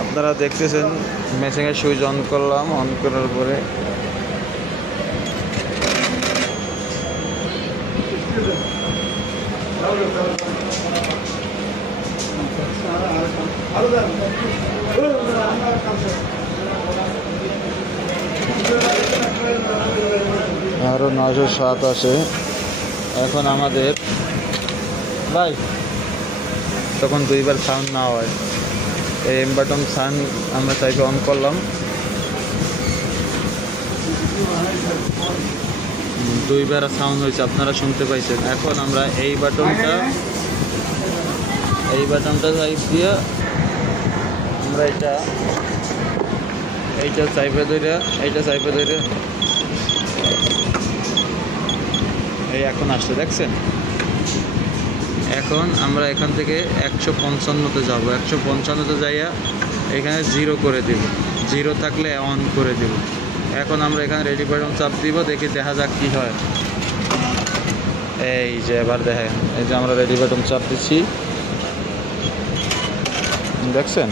আপনারা দেখতেছেন মেশিনের সুইচ অন করলাম, অন করার পরে আরো 907 আসে। এখন আমাদের ভাই তখন দুইবার সাউন্ড না হয়, এই এম বাটন সাউন্ড আমরা চাইবে অন করলাম, দুইবার সাউন্ড হয়েছে, আপনারা শুনতে পাইছেন। এখন আমরা এই বাটনটা চাইপ দিয়ে আমরা এইটা চাইপে ধরে এই এখন আসছে, দেখছেন? এখন আমরা এখান থেকে 155-তে যাবো, 155-তে যাইয়া এখানে 0 করে দিব, 0 থাকলে অন করে দিব। এখন আমরা এখানে রেডি বাটন চাপ দিব, দেখা যাক কি হয়। এই যে এবার দেখেন, এই যে আমরা রেডি বাটন চাপ দিচ্ছি, দেখছেন?